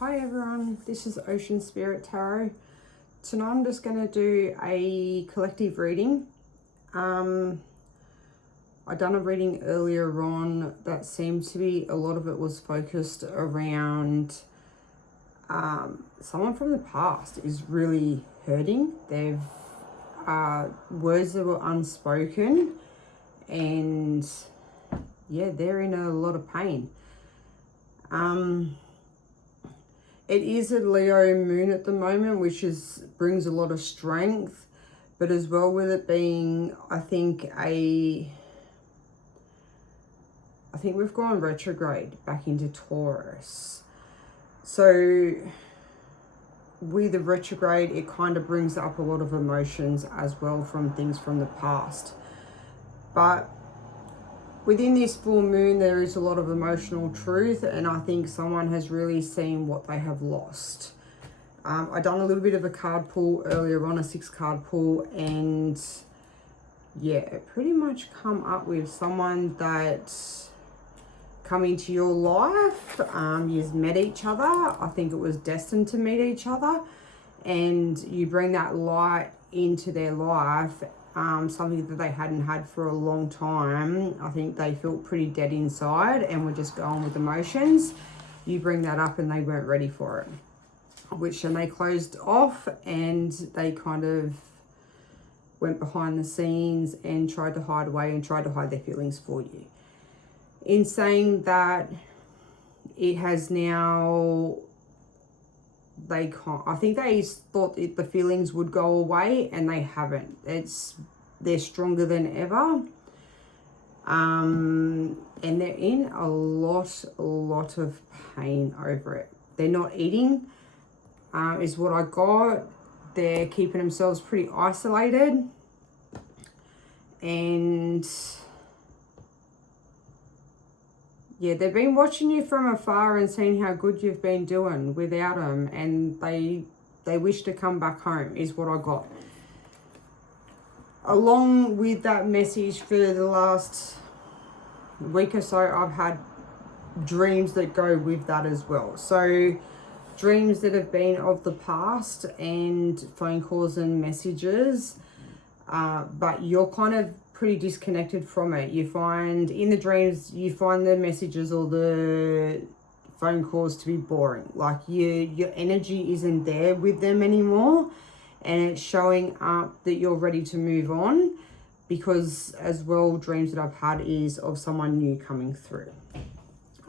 Hi everyone, this is Ocean Spirit Tarot. Tonight I'm just going to do a collective reading. I done a reading earlier on that seemed to be, a lot of it was focused around someone from the past is really hurting. They've words that were unspoken, and yeah, they're in a lot of pain. It is a Leo moon at the moment, which brings a lot of strength, but as well with it being, I think we've gone retrograde back into Taurus. So with the retrograde, it kind of brings up a lot of emotions as well from things from the past. But within this full moon, there is a lot of emotional truth, and I think someone has really seen what they have lost. I done a little bit of a card pull earlier on, a 6-card pull, and yeah, it pretty much come up with someone that come into your life. You've met each other. I think it was destined to meet each other, and you bring that light into their life. Something that they hadn't had for a long time. I think they felt pretty dead inside and were just going with emotions. You bring that up and they weren't ready for it, which then they closed off and they kind of went behind the scenes and tried to hide away and tried to hide their feelings for you. In saying that, it has now, I think they thought the feelings would go away and they haven't. They're stronger than ever. And they're in a lot of pain over it. They're not eating, is what I got. They're keeping themselves pretty isolated. And yeah, they've been watching you from afar and seeing how good you've been doing without them, and they wish to come back home, is what I got. Along with that message, for the last week or so, I've had dreams that go with that as well. So dreams that have been of the past and phone calls and messages, but you're kind of pretty disconnected from it. You find in the dreams, you find the messages or the phone calls to be boring. Like your energy isn't there with them anymore, and it's showing up that you're ready to move on, because as well, dreams that I've had is of someone new coming through.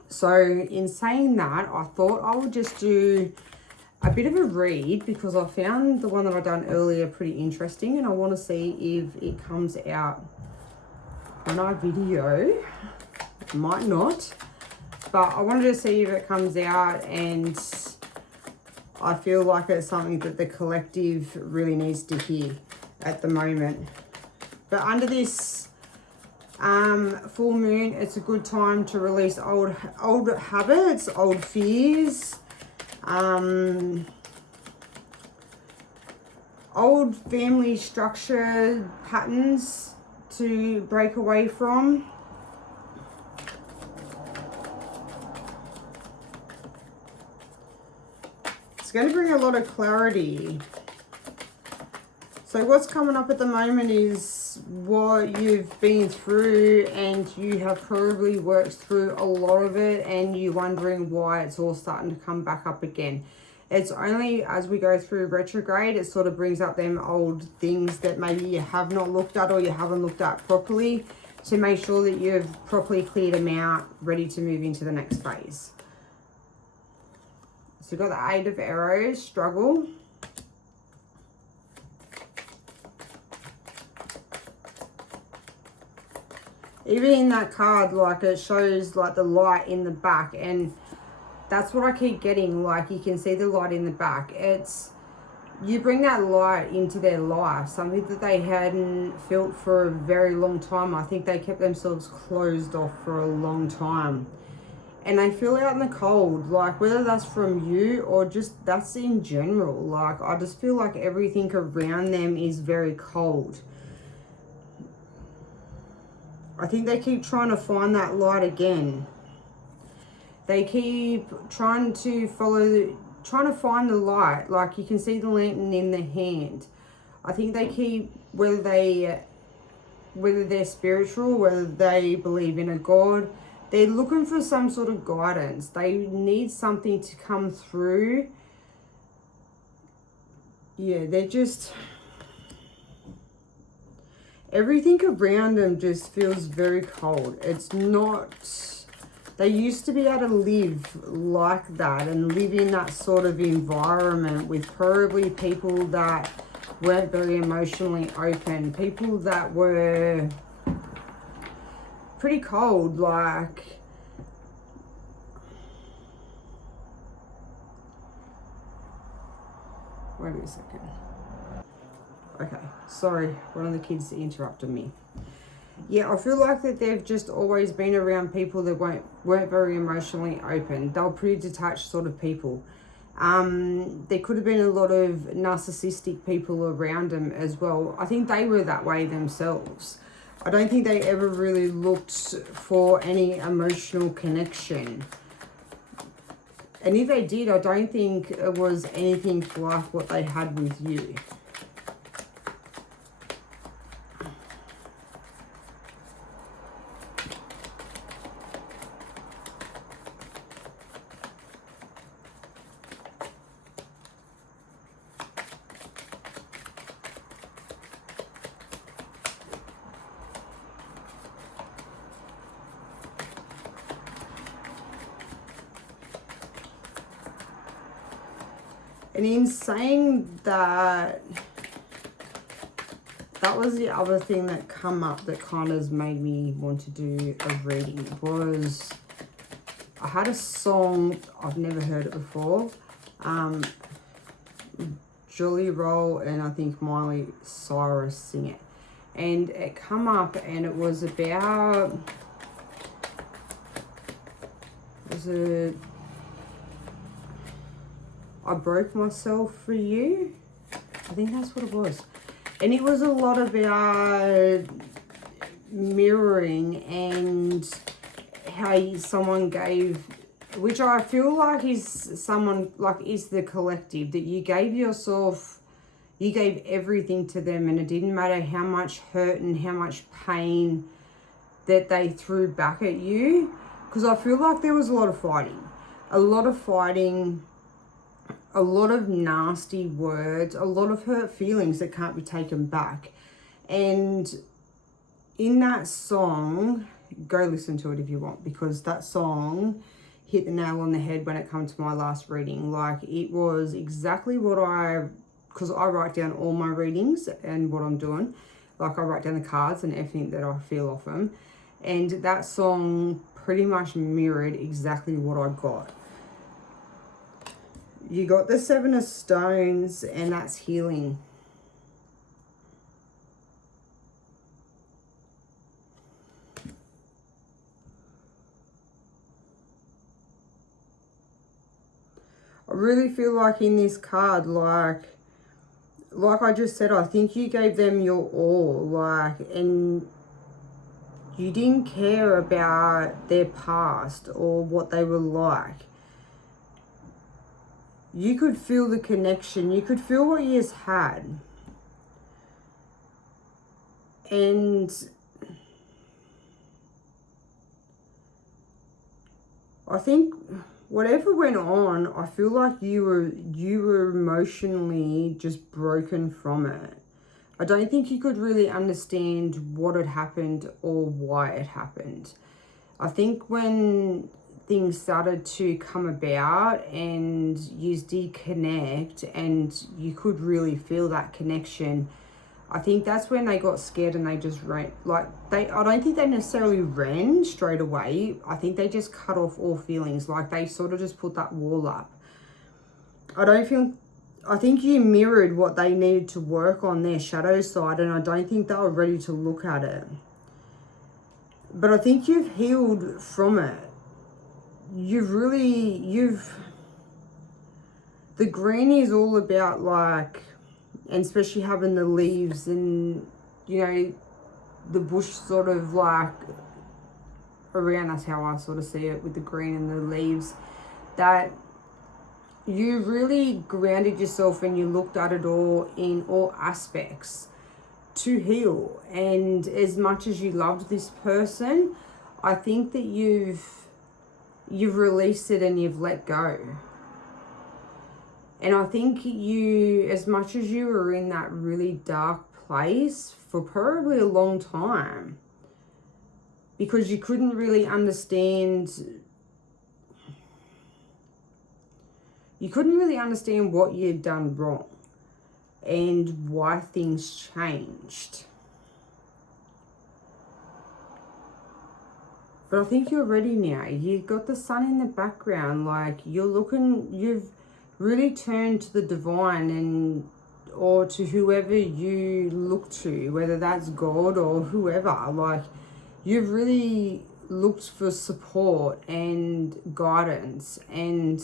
So in saying that, I thought I would just do a bit of a read, because I found the one that I done earlier pretty interesting, and I want to see if it comes out on our video. It might not, but I wanted to see if it comes out, and I feel like it's something that the collective really needs to hear at the moment. But under this full moon, it's a good time to release old habits, old fears, old family structure patterns to break away from. It's going to bring a lot of clarity. So what's coming up at the moment is what you've been through, and you have probably worked through a lot of it, and you're wondering why it's all starting to come back up again. It's only as we go through retrograde, it sort of brings up them old things that maybe you have not looked at or you haven't looked at properly, to make sure that you've properly cleared them out, ready to move into the next phase. So we've got the 8 of Arrows, struggle. Even in that card, like, it shows like the light in the back, and that's what I keep getting. Like, you can see the light in the back. It's, you bring that light into their life, something that they hadn't felt for a very long time. I think they kept themselves closed off for a long time, and they feel out in the cold, like whether that's from you or just that's in general. Like, I just feel like everything around them is very cold. I think they keep trying to find that light again. They keep trying to trying to find the light. Like you can see the lantern in their hand. I think they keep, whether they're spiritual, whether they believe in a God, they're looking for some sort of guidance. They need something to come through. Yeah, they're just, everything around them just feels very cold. It's not, they used to be able to live like that and live in that sort of environment with probably people that weren't very emotionally open, people that were pretty cold, like, wait a second. Okay, sorry, one of the kids interrupted me. Yeah, I feel like that they've just always been around people that weren't very emotionally open. They were pretty detached sort of people. There could have been a lot of narcissistic people around them as well. I think they were that way themselves. I don't think they ever really looked for any emotional connection. And if they did, I don't think it was anything like what they had with you. And in saying that, that was the other thing that come up that kind of made me want to do a reading, was I had a song, I've never heard it before, Julie Roll and I think Miley Cyrus sing it. And it come up and it was about, I broke myself for you. I think that's what it was. And it was a lot about mirroring and how someone gave, which I feel like is someone, like is the collective, that you gave yourself, you gave everything to them, and it didn't matter how much hurt and how much pain that they threw back at you. Because I feel like there was a lot of fighting. A lot of fighting, a lot of nasty words, a lot of hurt feelings that can't be taken back. And in that song, go listen to it if you want, because that song hit the nail on the head when it comes to my last reading. Like, it was exactly what because I write down all my readings and what I'm doing. Like, I write down the cards and everything that I feel off them. And that song pretty much mirrored exactly what I got. You got the Seven of Stones, and that's healing. I really feel like in this card, like I just said, I think you gave them your all, like, and you didn't care about their past or what they were like. You could feel the connection. You could feel what you just had. And I think whatever went on, I feel like you were emotionally just broken from it. I don't think you could really understand what had happened or why it happened. I think when things started to come about and you deconnect and you could really feel that connection, I think that's when they got scared and they just ran. Like, I don't think they necessarily ran straight away. I think they just cut off all feelings. Like, they sort of just put that wall up. I think you mirrored what they needed to work on, their shadow side, and I don't think they were ready to look at it. But I think you've healed from it. The green is all about, like, and especially having the leaves and, you know, the bush sort of like around, that's how I sort of see it with the green and the leaves, that you really grounded yourself and you looked at it all in all aspects to heal. And as much as you loved this person, I think that you've released it and you've let go. And I think you, as much as you were in that really dark place for probably a long time, because you couldn't really understand, what you'd done wrong and why things changed. But I think you're ready now. You've got the sun in the background, like you've really turned to the divine or to whoever you look to, whether that's God or whoever. Like, you've really looked for support and guidance, and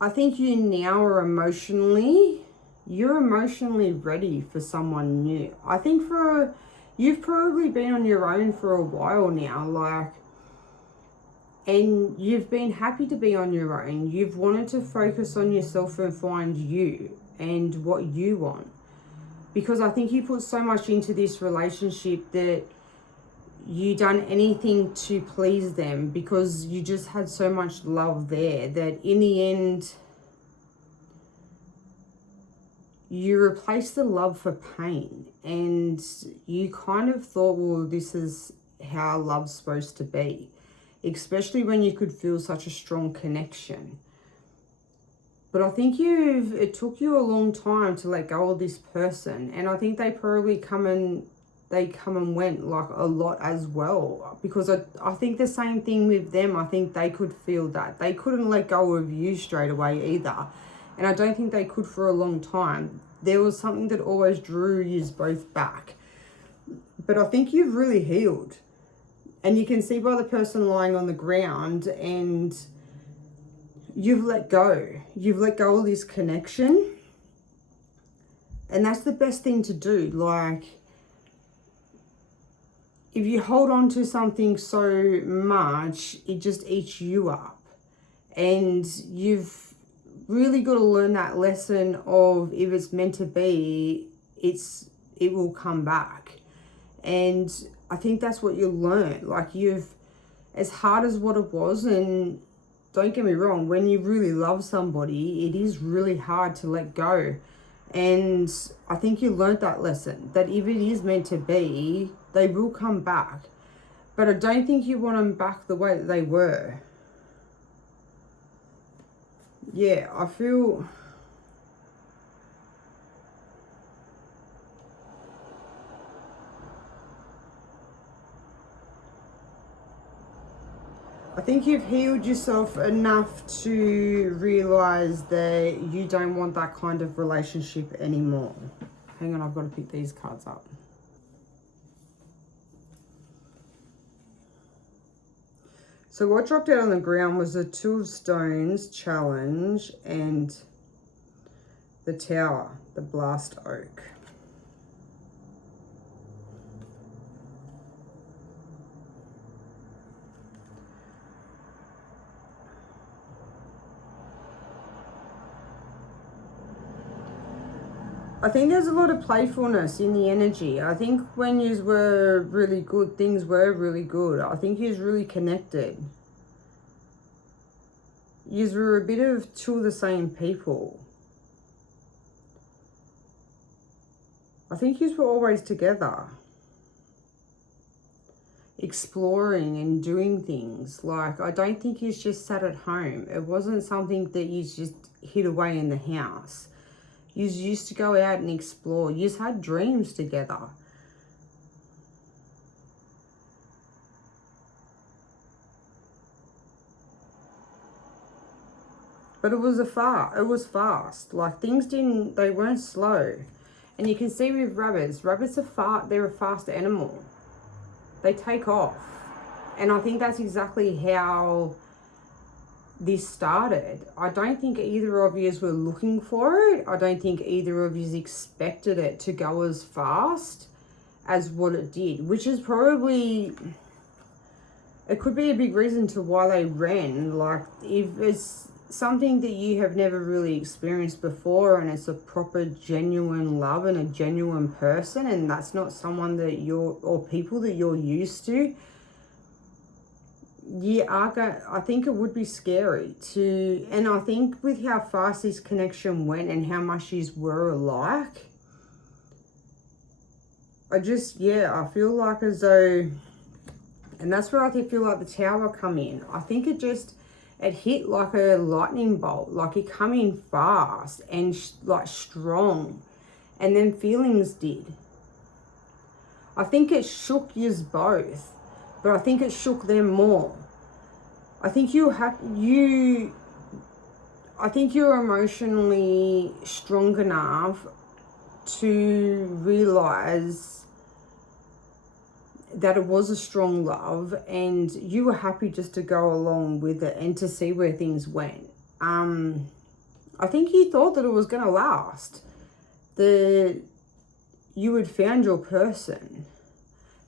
I think you now are emotionally ready for someone new. I think you've probably been on your own for a while now, like, and you've been happy to be on your own. You've wanted to focus on yourself and find you and what you want. Because I think you put so much into this relationship that you done anything to please them, because you just had so much love there that in the end you replaced the love for pain, and you kind of thought, well, this is how love's supposed to be, especially when you could feel such a strong connection. But I think it took you a long time to let go of this person, and I think they probably come and went like a lot as well, because I think the same thing with them. I think they could feel that. They couldn't let go of you straight away either, and I don't think they could for a long time. There was something that always drew you both back. But I think you've really healed, and you can see by the person lying on the ground, and you've let go. You've let go of this connection, and that's the best thing to do. Like, if you hold on to something so much, it just eats you up. And you've really got to learn that lesson of, if it's meant to be, it will come back. And I think that's what you learn. Like, as hard as what it was, and don't get me wrong, when you really love somebody, it is really hard to let go. And I think you learned that lesson, that if it is meant to be, they will come back. But I don't think you want them back the way that they were. Yeah, I think you've healed yourself enough to realize that you don't want that kind of relationship anymore. Hang on, I've got to pick these cards up. So what dropped out on the ground was the Two of Stones challenge and the Tower, the Blast Oak. I think there's a lot of playfulness in the energy. I think when you were really good, things were really good. I think you was really connected. You were a bit of two of the same people. I think you were always together, exploring and doing things. Like, I don't think you just sat at home. It wasn't something that you just hid away in the house. You used to go out and explore. You just had dreams together. But it was fast. Like, they weren't slow. And you can see with rabbits they're a fast animal. They take off. And I think that's exactly how this started. I don't think either of you were looking for it. I don't think either of you expected it to go as fast as what it did, which is probably it could be a big reason to why they ran. Like, if it's something that you have never really experienced before and it's a proper genuine love and a genuine person, and that's not someone that you're, or people that you're used to, you are going, I think it would be scary to, and I think with how fast this connection went and how much you were alike, I feel like as though, and that's where I feel like the Tower come in. I think it hit like a lightning bolt, like it come in fast and like strong, and then feelings did. I think it shook yous both, but I think it shook them more. I think I think you're emotionally strong enough to realize that it was a strong love and you were happy just to go along with it and to see where things went. I think you thought that it was going to last, that you had found your person.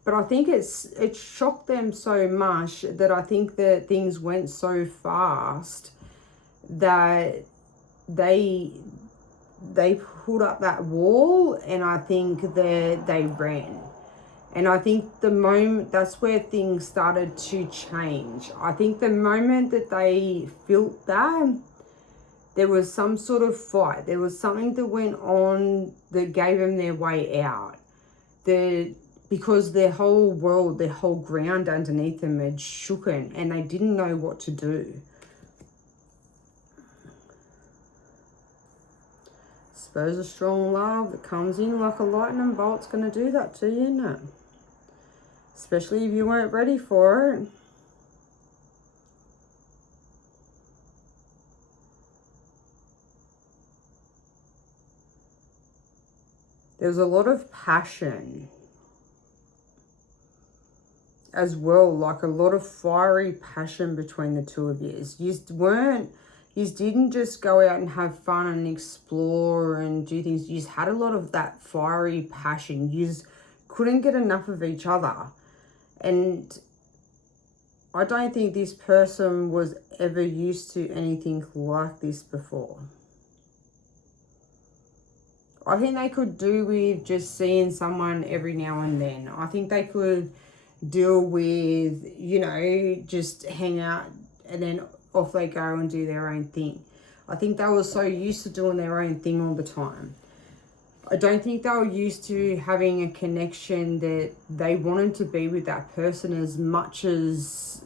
But I think it shocked them so much that I think that things went so fast that they put up that wall, and I think that they ran. And I think the moment, that's where things started to change. I think the moment that they felt that, there was some sort of fight. There was something that went on that gave them their way out. Because their whole world, their whole ground underneath them had shooken and they didn't know what to do. Suppose a strong love that comes in like a lightning bolt's going to do that to you, isn't it? Especially if you weren't ready for it. There's a lot of passion as well, like a lot of fiery passion between the two of you. You didn't just go out and have fun and explore and do things. You just had a lot of that fiery passion. You just couldn't get enough of each other. And I don't think this person was ever used to anything like this before. I think they could do with just seeing someone every now and then. I think they could deal with, just hang out and then off they go and do their own thing. I think they were so used to doing their own thing all the time. I don't think they were used to having a connection that they wanted to be with that person as much as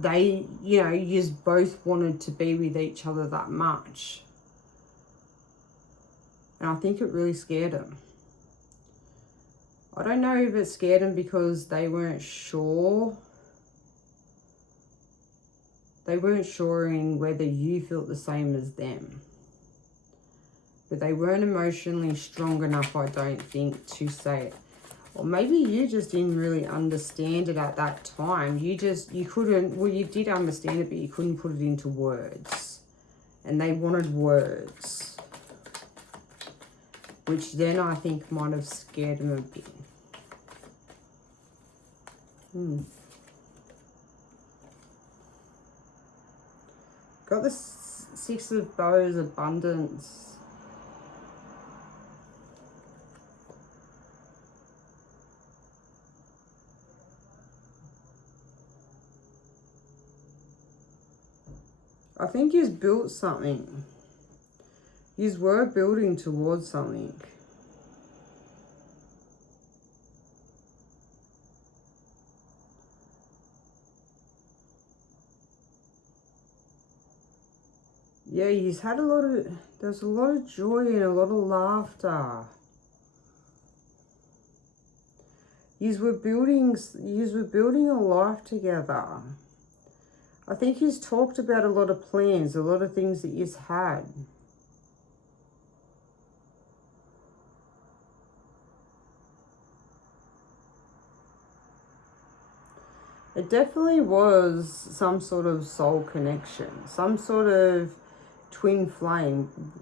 they, you both wanted to be with each other that much. And I think it really scared them. I don't know if it scared them because they weren't sure. They weren't sure in whether you felt the same as them. But they weren't emotionally strong enough, I don't think, to say it. Or maybe you just didn't really understand it at that time. You couldn't, well, you did understand it, but you couldn't put it into words. And they wanted words. Which then I think might have scared them a bit. Got the Six of Bows, abundance. I think you've built something. You were building towards something. Yeah, there's a lot of joy and a lot of laughter. Yous were building a life together. I think yous talked about a lot of plans, a lot of things that yous had. It definitely was some sort of soul connection, some sort of twin flame.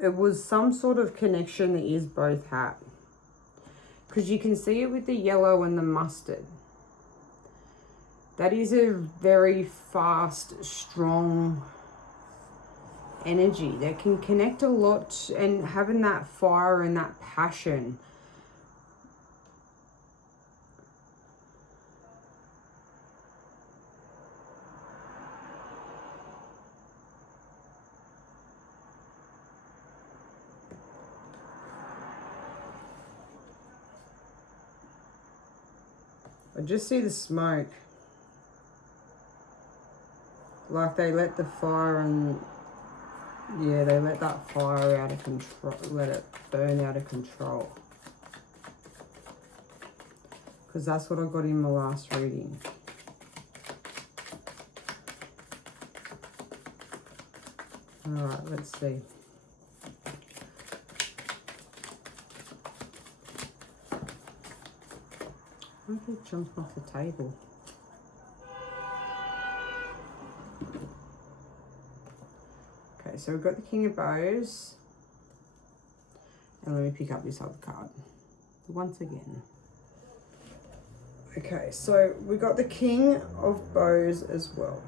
It was some sort of connection that you both had. Because you can see it with the yellow and the mustard. That is a very fast, strong energy that can connect a lot, and having that fire and that passion. I just see the smoke. Like they let the fire and yeah, they let that fire out of control, let it burn out of control. Because that's what I got in my last reading. Alright, let's see. I think it jumped off the table. Okay, so we've got the King of Bows. And let me pick up this other card once again. Okay, so we got the King of Bows as well.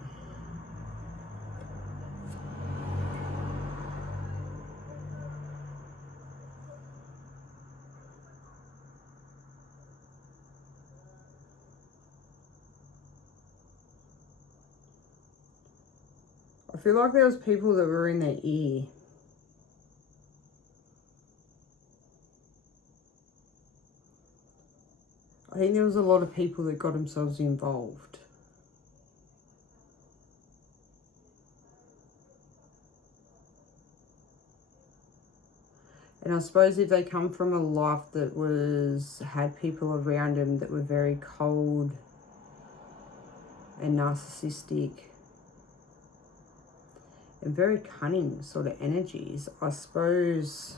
I feel like there was people that were in their ear. I think there was a lot of people that got themselves involved. And I suppose if they come from a life that had people around them that were very cold and narcissistic and very cunning sort of energies, I suppose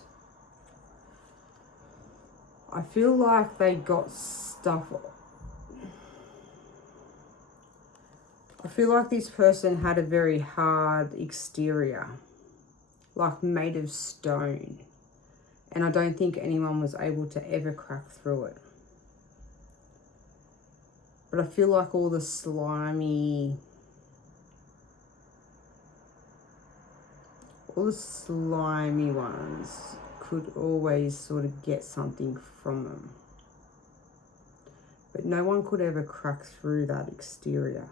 I feel like they got stuff. I feel like this person had a very hard exterior, like made of stone. And I don't think anyone was able to ever crack through it. But I feel like all the slimy ones could always sort of get something from them. But no one could ever crack through that exterior.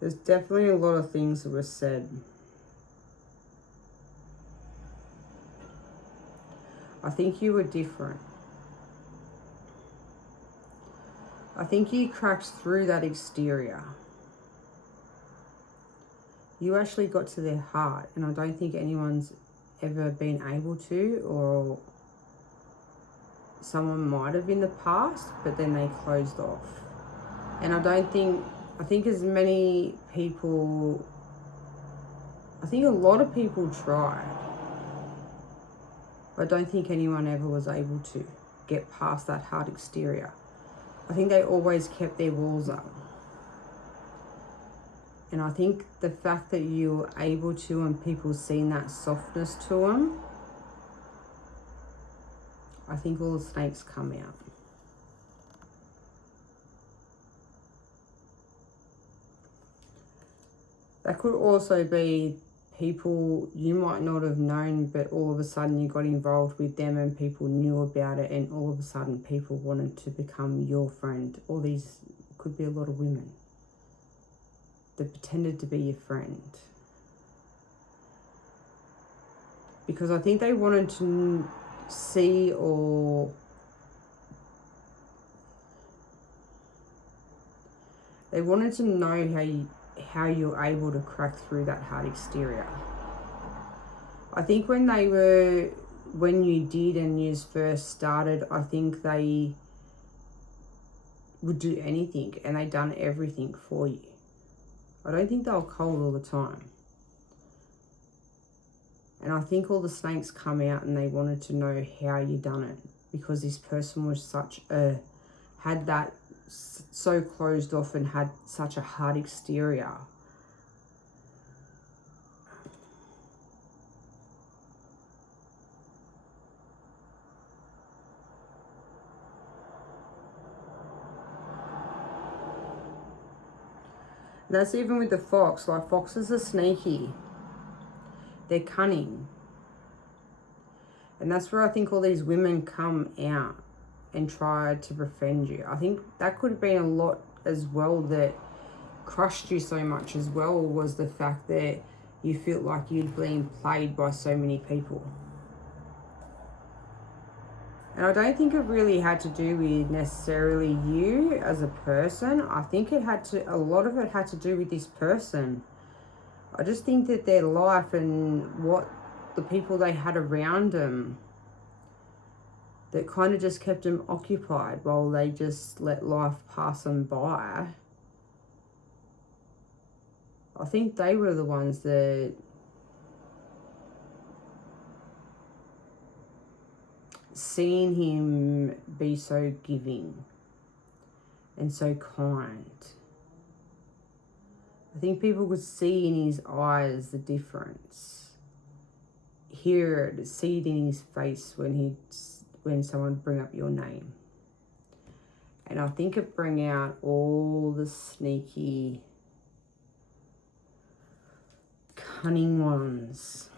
There's definitely a lot of things that were said. I think you were different. I think you cracked through that exterior. You actually got to their heart, and I don't think anyone's ever been able to, or someone might have in the past, but then they closed off. And I think as many people, I think a lot of people tried. I don't think anyone ever was able to get past that hard exterior. I think they always kept their walls up. And I think the fact that you were able to, and people seen that softness to them, I think all the snakes come out. That could also be people you might not have known, but all of a sudden you got involved with them and people knew about it, and all of a sudden people wanted to become your friend. All these could be a lot of women that pretended to be your friend. Because I think they wanted to see, or they wanted to know how you're able to crack through that hard exterior. I think when you did and you first started, I think they would do anything, and they done everything for you. I don't think they were cold all the time. And I think all the snakes come out and they wanted to know how you done it, because this person was had that so closed off and had such a hard exterior And that's even with the fox. Like, foxes are sneaky. They're cunning. And that's where I think all these women come out and try to befriend you. I think that could have been a lot as well that crushed you so much as well, was the fact that you felt like you'd been played by so many people. And I don't think it really had to do with necessarily you as a person. I think a lot of it had to do with this person. I just think that their life and what the people they had around them that kind of just kept them occupied while they just let life pass them by. I think they were the ones that seen him be so giving and so kind. I think people could see in his eyes the difference. Hear it, see it in his face when someone bring up your name. And I think it bring out all the sneaky, cunning ones.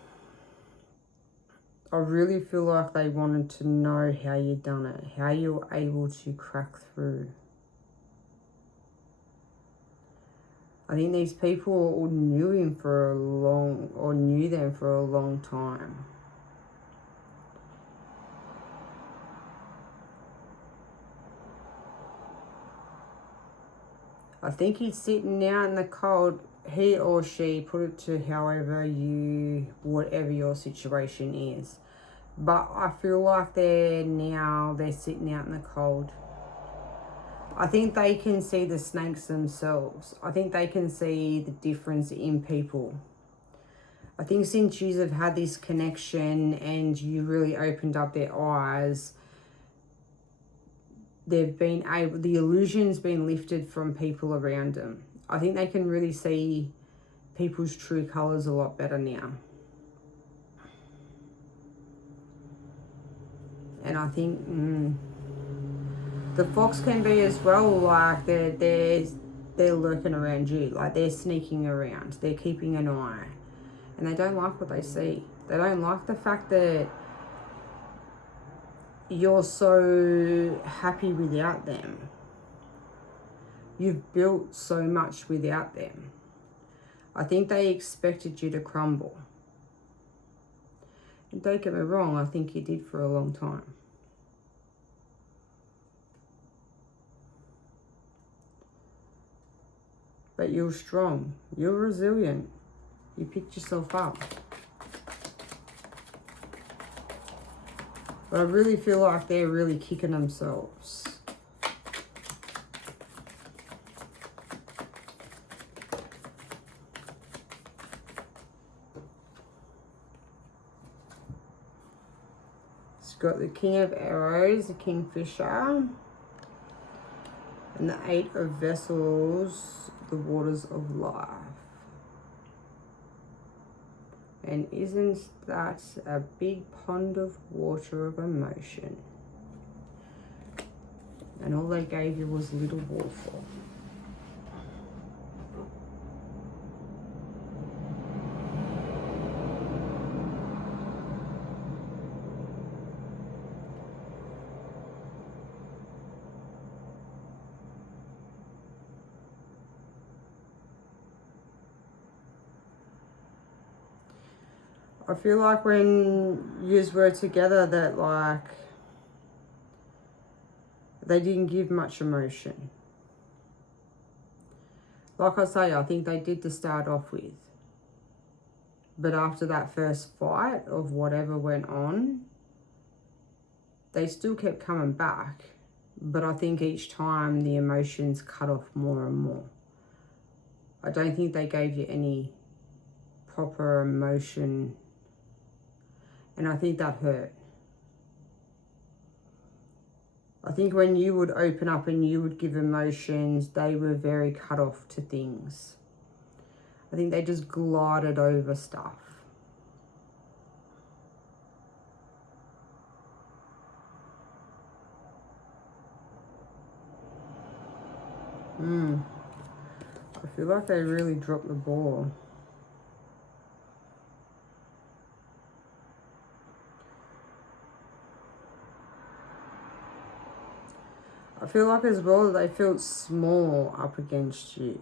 I really feel like they wanted to know how you done it, how you were able to crack through. I think these people all knew them for a long time. I think he's sitting out in the cold. He or she, put it to whatever your situation is. But I feel like they're sitting out in the cold. I think they can see the snakes themselves. I think they can see the difference in people. I think since you have had this connection and you really opened up their eyes, the illusion's been lifted from people around them. I think they can really see people's true colours a lot better now. And I think the fox can be as well, like they're lurking around you, like they're sneaking around, they're keeping an eye, and they don't like what they see. They don't like the fact that you're so happy without them. You've built so much without them. I think they expected you to crumble. And don't get me wrong, I think you did for a long time. But you're strong. You're resilient. You picked yourself up. But I really feel like they're really kicking themselves. It's got the King of Arrows, the Kingfisher, and the Eight of Vessels, the Waters of Life. And isn't that a big pond of water of emotion? And all they gave you was a little waterfall. I feel like when yous were together that like they didn't give much emotion. Like I say, I think they did to start off with. But after that first fight of whatever went on, they still kept coming back. But I think each time the emotions cut off more and more. I don't think they gave you any proper emotion. And I think that hurt. I think when you would open up and you would give emotions, they were very cut off to things. I think they just glided over stuff. I feel like they really dropped the ball. I feel like as well they felt small up against you.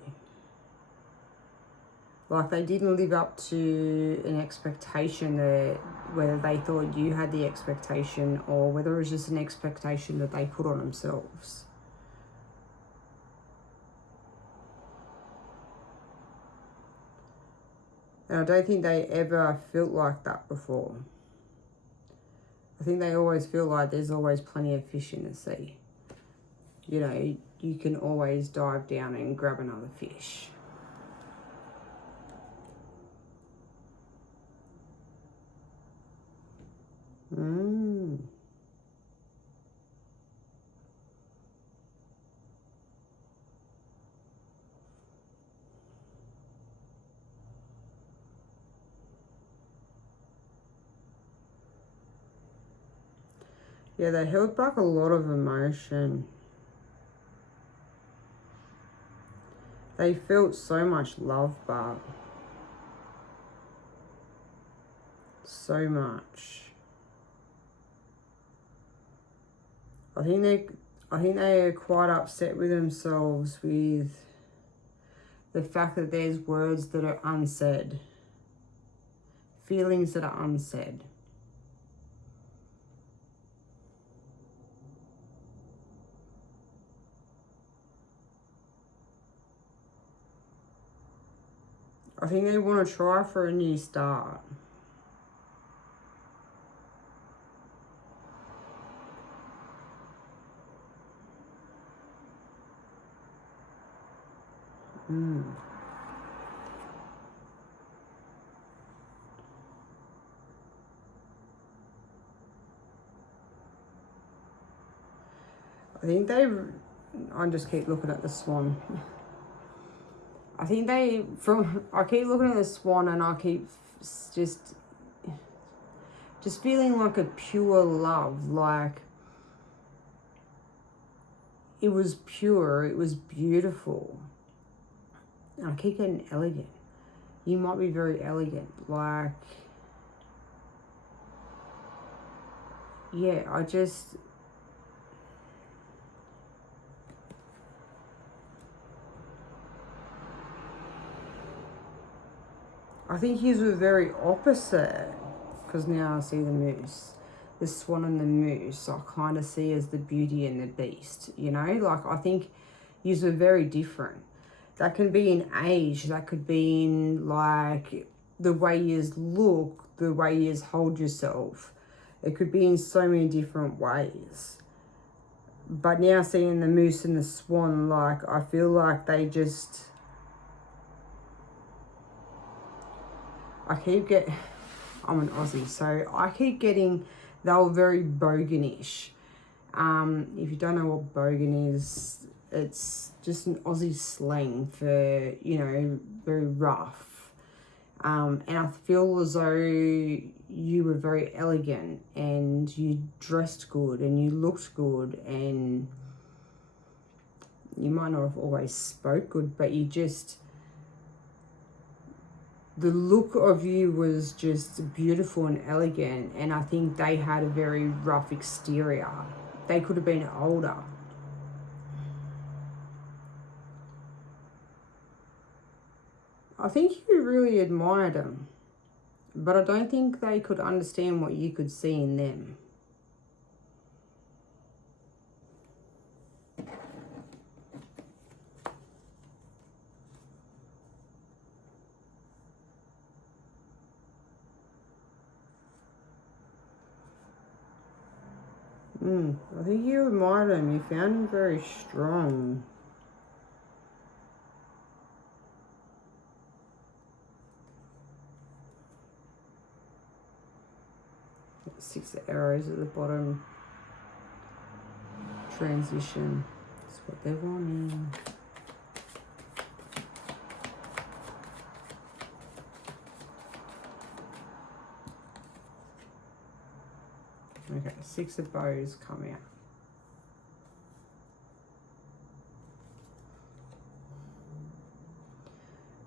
Like they didn't live up to an expectation that whether they thought you had the expectation or whether it was just an expectation that they put on themselves. And I don't think they ever felt like that before. I think they always feel like there's always plenty of fish in the sea. You know, you can always dive down and grab another fish. Yeah, they held back a lot of emotion. They felt so much love back. So much. I think they are quite upset with themselves with the fact that there's words that are unsaid. Feelings that are unsaid. I think they want to try for a new start. I think I just keep looking at the swan. I think I keep looking at the swan and I keep just feeling like a pure love, like it was pure, it was beautiful. And I keep getting elegant. You might be very elegant, like, yeah, I think his were very opposite, because now I see the moose. The swan and the moose I kind of see as the beauty and the beast, you know? Like, I think yous were very different. That can be in age, that could be in, like, the way yous look, the way yous hold yourself. It could be in so many different ways. But now seeing the moose and the swan, like, I feel like they just... I'm an Aussie, so I keep getting, they were very boganish. If you don't know what bogan is, it's just an Aussie slang for, you know, very rough. And I feel as though you were very elegant and you dressed good and you looked good and you might not have always spoke good, but you just... the look of you was just beautiful and elegant, and I think they had a very rough exterior. They could have been older. I think you really admired them, but I don't think they could understand what you could see in them. I think you admired him. You found him very strong. Six arrows at the bottom. Transition. That's what they're wanting. Okay, six of bows come out.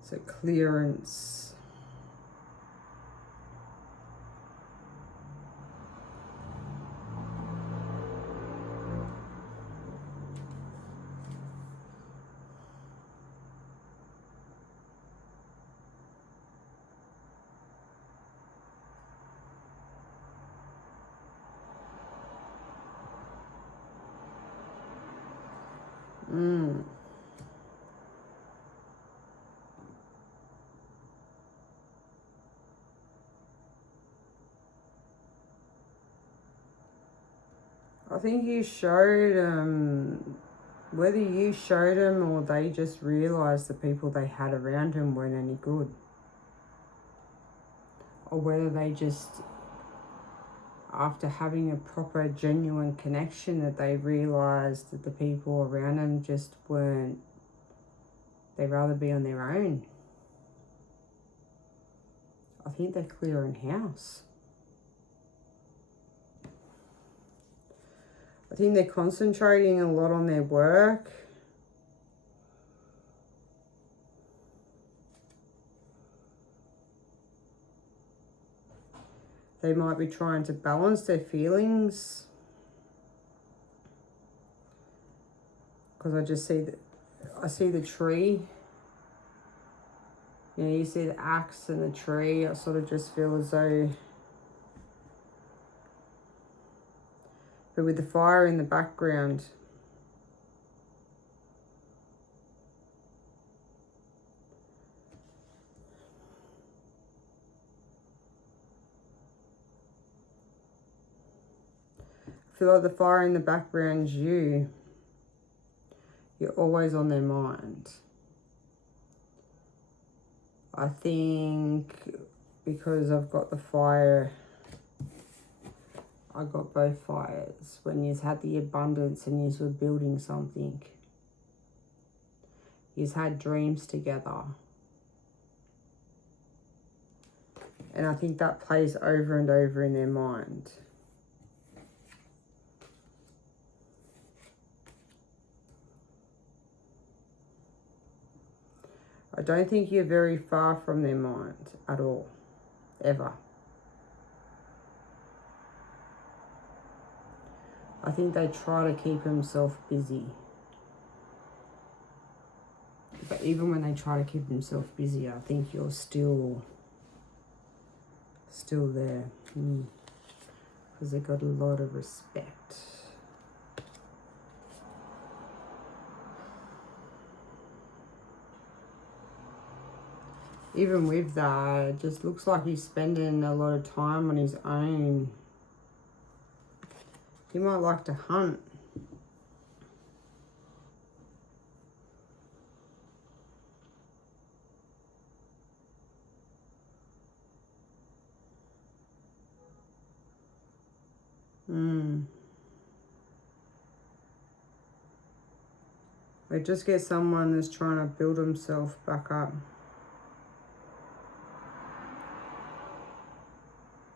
So clearance. I think you showed whether you showed them or they just realised the people they had around them weren't any good. Or whether they just, after having a proper, genuine connection, that they realised that the people around them just weren't, they'd rather be on their own. I think they're clearing house. I think they're concentrating a lot on their work. They might be trying to balance their feelings. Because I just see I see the tree. You know, you see the axe and the tree. I sort of just feel as though, but with the fire in the background, I feel like the fire in the background's you. You're always on their mind. I think because I've got the fire, I got both fires. When you've had the abundance and you were building something, you've had dreams together. And I think that plays over and over in their mind. I don't think you're very far from their mind at all, ever. I think they try to keep themselves busy. But even when they try to keep themselves busy, I think you're still there. Because they've got a lot of respect. Even with that, it just looks like he's spending a lot of time on his own. He might like to hunt. They just get someone that's trying to build himself back up.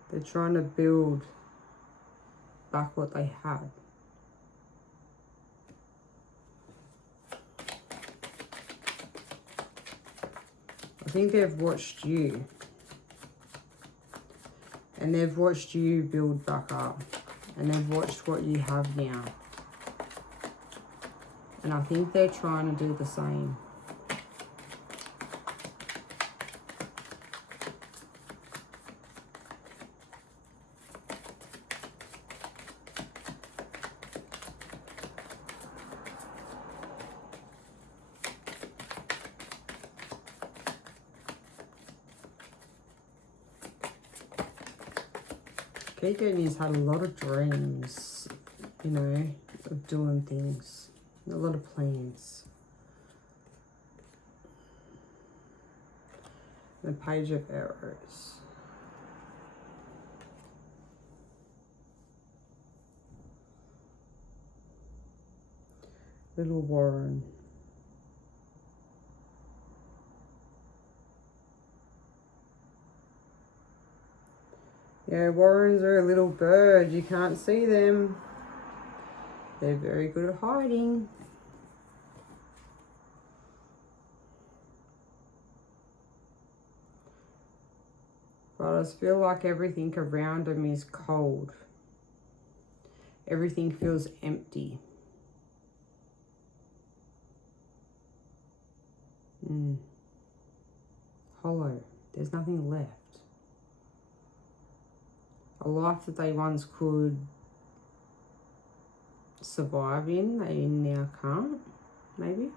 They're trying to build back what they had. I think they've watched you. And they've watched you build back up. And they've watched what you have now. And I think they're trying to do the same. Keegan has had a lot of dreams, you know, of doing things. A lot of plans. The Page of Arrows. Little Warren. Yeah, Warrens are a little bird. You can't see them. They're very good at hiding. But I just feel like everything around them is cold. Everything feels empty. Hollow. There's nothing left. A life that they once could survive in, they now can't, maybe.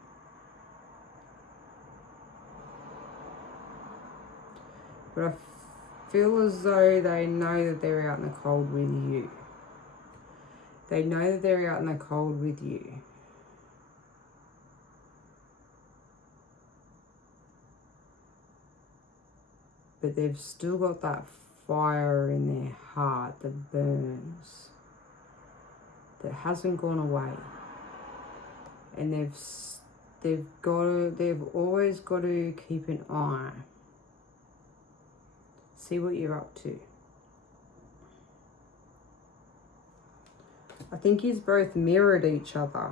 But I feel as though they know that they're out in the cold with you. They know that they're out in the cold with you. But they've still got that fire in their heart that burns, that hasn't gone away. And they've always got to keep an eye. See what you're up to. I think you've both mirrored each other.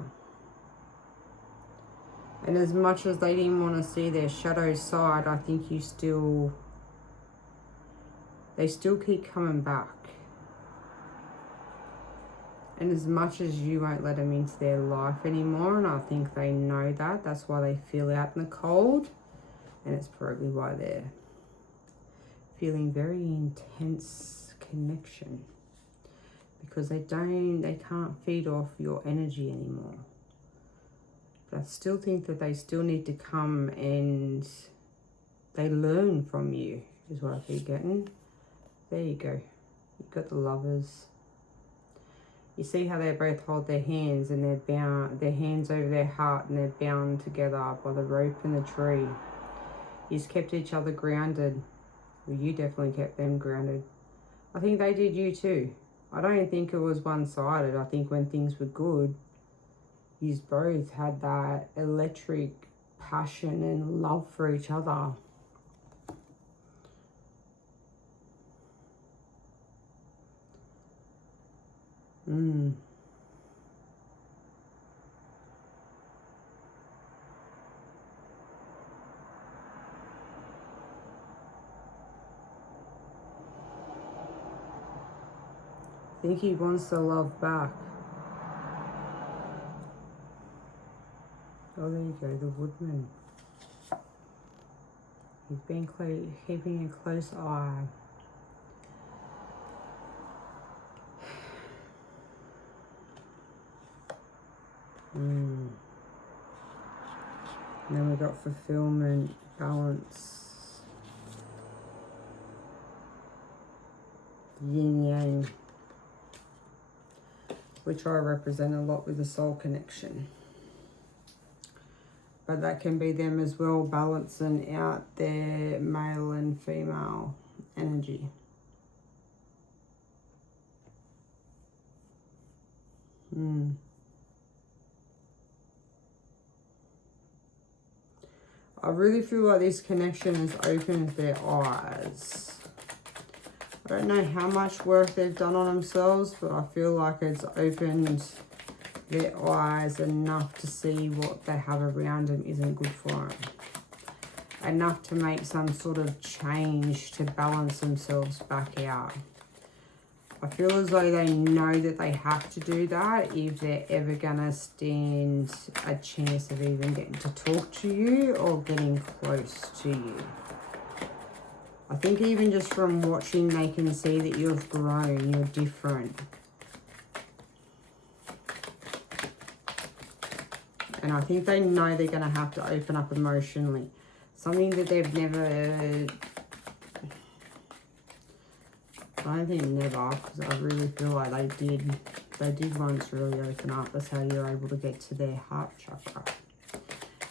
And as much as they didn't want to see their shadow side, I think they still keep coming back. And as much as you won't let them into their life anymore, and I think they know that, that's why they feel out in the cold. And it's probably why they're feeling very intense connection. Because they can't feed off your energy anymore. But I still think that they still need to come and they learn from you, is what I keep getting. There you go. You've got the Lovers. You see how they both hold their hands and they're bound, their hands over their heart, and they're bound together by the rope and the tree. You've kept each other grounded. Well, you definitely kept them grounded. I think they did you too. I don't think it was one-sided. I think when things were good, you both had that electric passion and love for each other. I think he wants the love back. Oh, there you go, the Woodman. He's been keeping a close eye. And then we got fulfillment, balance, yin yang, which I represent a lot with the soul connection. But that can be them as well, balancing out their male and female energy. I really feel like this connection has opened their eyes. I don't know how much work they've done on themselves, but I feel like it's opened their eyes enough to see what they have around them isn't good for them. Enough to make some sort of change to balance themselves back out. I feel as though they know that they have to do that if they're ever going to stand a chance of even getting to talk to you or getting close to you. I think even just from watching, they can see that you've grown, you're different. And I think they know they're going to have to open up emotionally. Something that they've never... I don't think never, because I really feel like they did once really open up. That's how you're able to get to their heart chakra,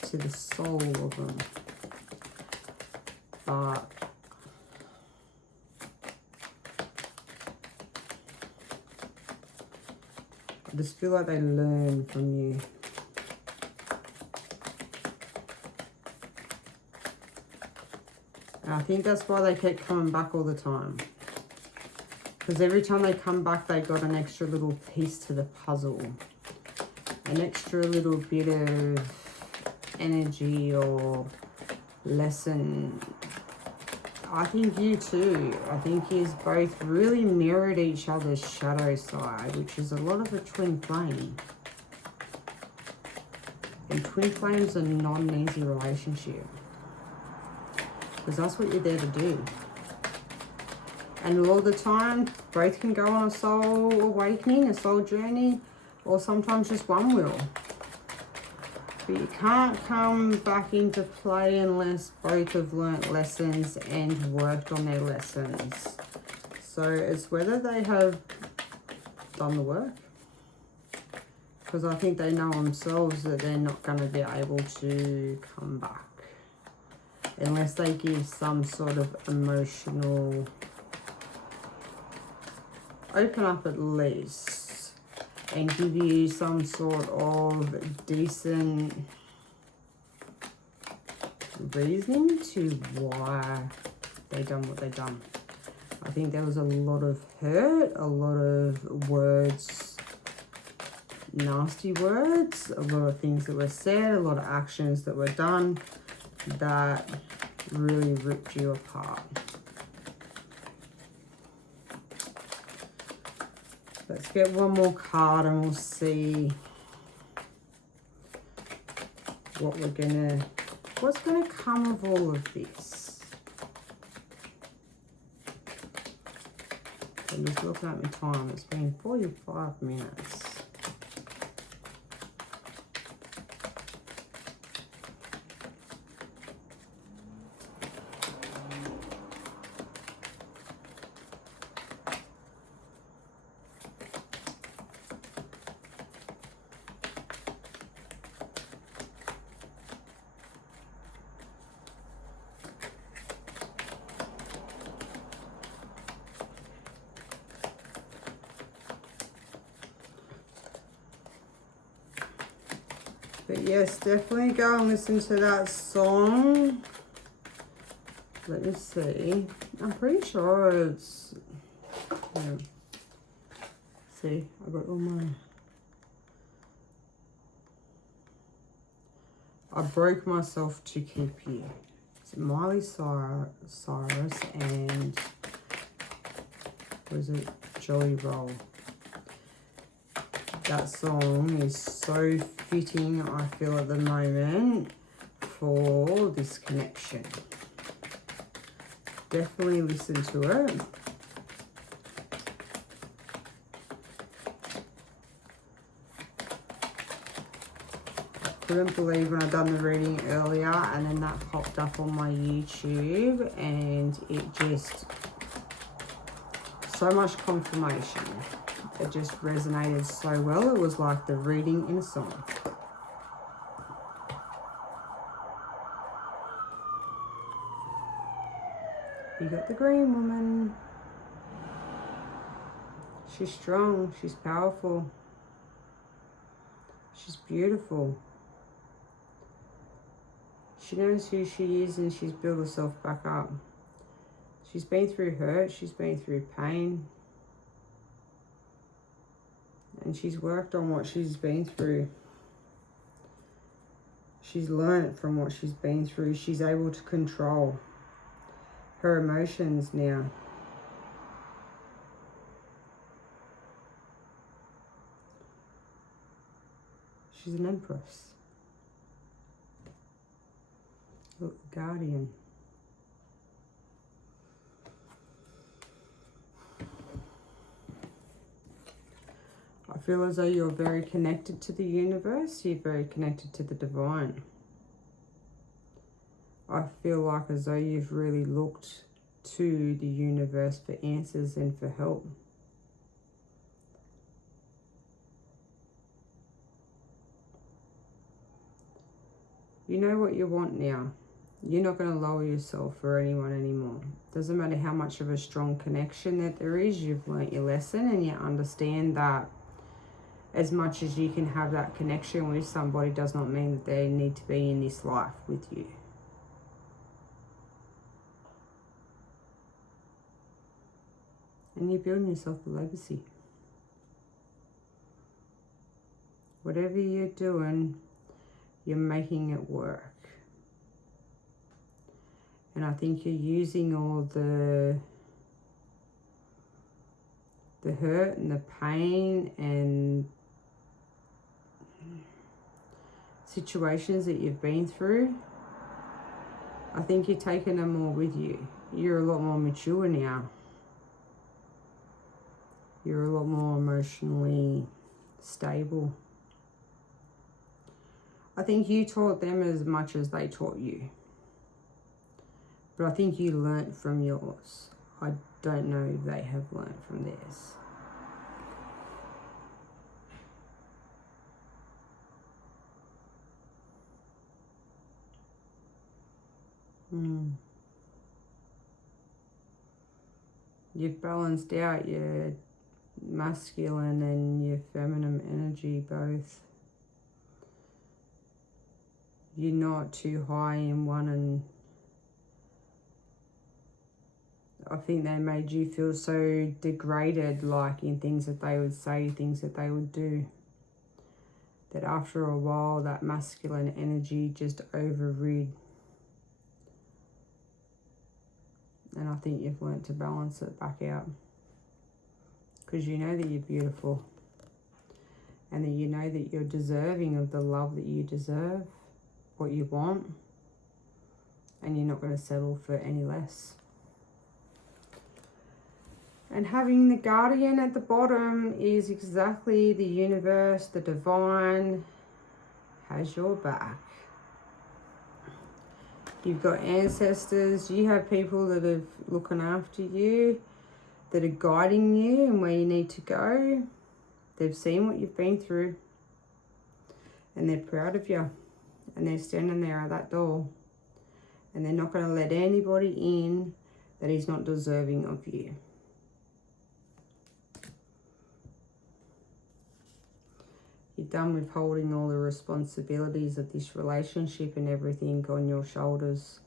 to the soul of them. But I just feel like they learn from you. And I think that's why they keep coming back all the time. Because every time they come back, they got an extra little piece to the puzzle. An extra little bit of energy or lesson. I think you too. I think you both really mirrored each other's shadow side, which is a lot of a twin flame. And twin flames are not an easy relationship. Because that's what you're there to do. And all the time, both can go on a soul awakening, a soul journey, or sometimes just one will. But you can't come back into play unless both have learnt lessons and worked on their lessons. So it's whether they have done the work. Because I think they know themselves that they're not going to be able to come back. Unless they give some sort of emotional... open up at least. And give you some sort of decent reasoning to why they done what they done. I think there was a lot of hurt, a lot of words, nasty words, a lot of things that were said, a lot of actions that were done that really ripped you apart. Let's get one more card and we'll see what's gonna come of all of this. I'm just looking at my time. It's been 45 minutes. But yes, definitely go and listen to that song. Let me see. I'm pretty sure it's... yeah. See, I got all my... I broke myself to keep you. It's Miley Cyrus and... was it Joey Roll? That song is so fitting, I feel, at the moment for this connection. Definitely listen to it. I couldn't believe when I done the reading earlier and then that popped up on my YouTube and it just... so much confirmation. It just resonated so well. It was like the reading in a song. You got the green woman. She's strong. She's powerful. She's beautiful. She knows who she is and she's built herself back up. She's been through hurt. She's been through pain. And she's worked on what she's been through. She's learned from what she's been through. She's able to control her emotions now. She's an empress. Look, guardian. I feel as though you're very connected to the universe. You're very connected to the divine. I feel like as though you've really looked to the universe for answers and for help. You know what you want now. You're not going to lower yourself for anyone anymore. Doesn't matter how much of a strong connection that there is, you've learnt your lesson and you understand that as much as you can have that connection with somebody does not mean that they need to be in this life with you. And you're building yourself a legacy. Whatever you're doing, you're making it work. And I think you're using all the hurt and the pain and situations that you've been through. I think you're taking them all with you. You're a lot more mature now. You're a lot more emotionally stable. I think you taught them as much as they taught you. But I think you learnt from yours. I don't know if they have learnt from theirs. You've balanced out your masculine and your feminine energy both. You're not too high in one, and I think they made you feel so degraded, like in things that they would say, things that they would do, that after a while that masculine energy just overrid. And I think you've learnt to balance it back out. Because you know that you're beautiful. And that you know that you're deserving of the love that you deserve, what you want. And you're not going to settle for any less. And having the guardian at the bottom is exactly the universe, the divine has your back. You've got ancestors, you have people that are looking after you, that are guiding you and where you need to go. They've seen what you've been through and they're proud of you, and they're standing there at that door, and they're not going to let anybody in that is not deserving of you. You're done with holding all the responsibilities of this relationship and everything on your shoulders.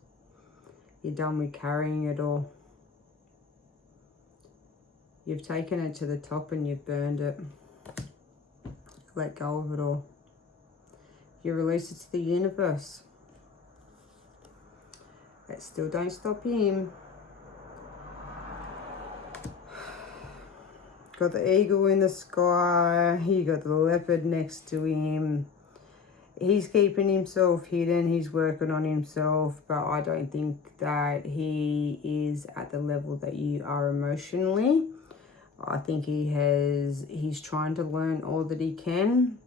You're done with carrying it all. You've taken it to the top and you've burned it. Let go of it all. You release it to the universe. That still don't stop him. Got the eagle in the sky. You got the leopard next to him. He's keeping himself hidden. He's working on himself. But I don't think that he is at the level that you are emotionally. I think he's trying to learn all that he can.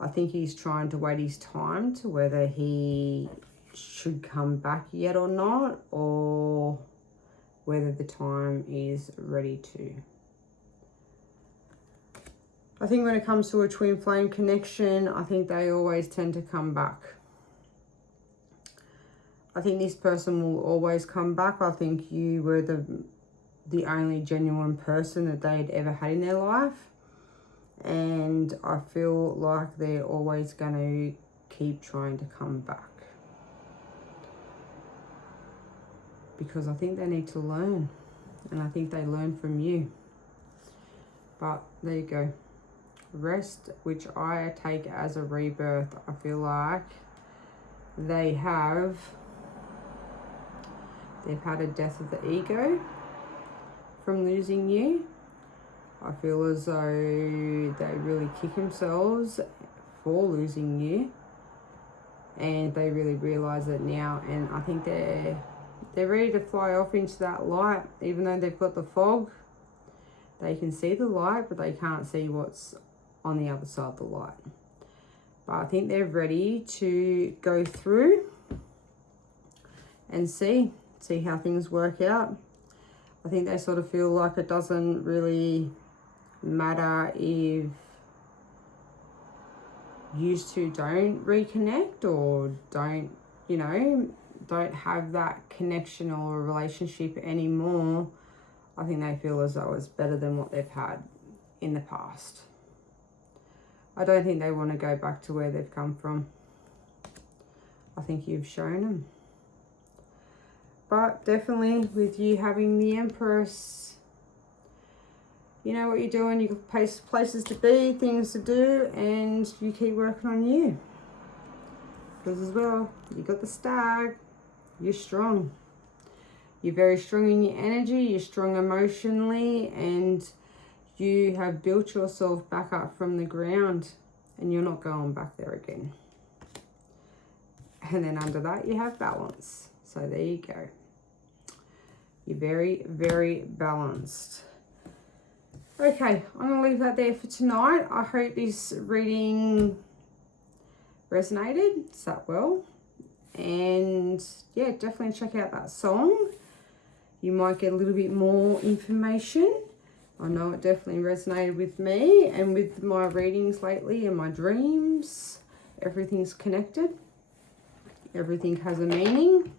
I think he's trying to wait his time to whether he should come back yet or not, or whether the time is ready to. I think when it comes to a twin flame connection, I think they always tend to come back. I think this person will always come back. I think you were the only genuine person that they'd ever had in their life. And I feel like they're always going to keep trying to come back. Because I think they need to learn. And I think they learn from you. But there you go. Rest, which I take as a rebirth. I feel like they've had a death of the ego from losing you. I feel as though they really kick themselves for losing you, and they really realize it now, and I think they're ready to fly off into that light. Even though they've got the fog, they can see the light, but they can't see what's on the other side of the light. But I think they're ready to go through and see how things work out. I think they sort of feel like it doesn't really matter if you two don't reconnect or don't have that connection or relationship anymore. I think they feel as though it's better than what they've had in the past. I don't think they want to go back to where they've come from. I think you've shown them. But definitely with you having the Empress, you know what you're doing. You've got places to be, things to do, and you keep working on you. Because as well, you got the Stag. You're strong. You're very strong in your energy, you're strong emotionally, and you have built yourself back up from the ground, and you're not going back there again. And then under that, you have balance. So there you go. You're very, very balanced. Okay, I'm going to leave that there for tonight. I hope this reading resonated, sat well. And yeah, definitely check out that song. You might get a little bit more information. I know it definitely resonated with me and with my readings lately and my dreams. Everything's connected. Everything has a meaning.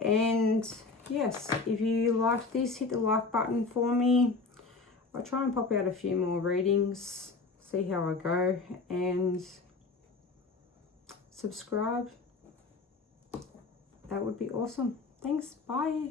And yes, if you like this, hit the like button for me. I'll try and pop out a few more readings, see how I go, and subscribe. That would be awesome. Thanks. Bye.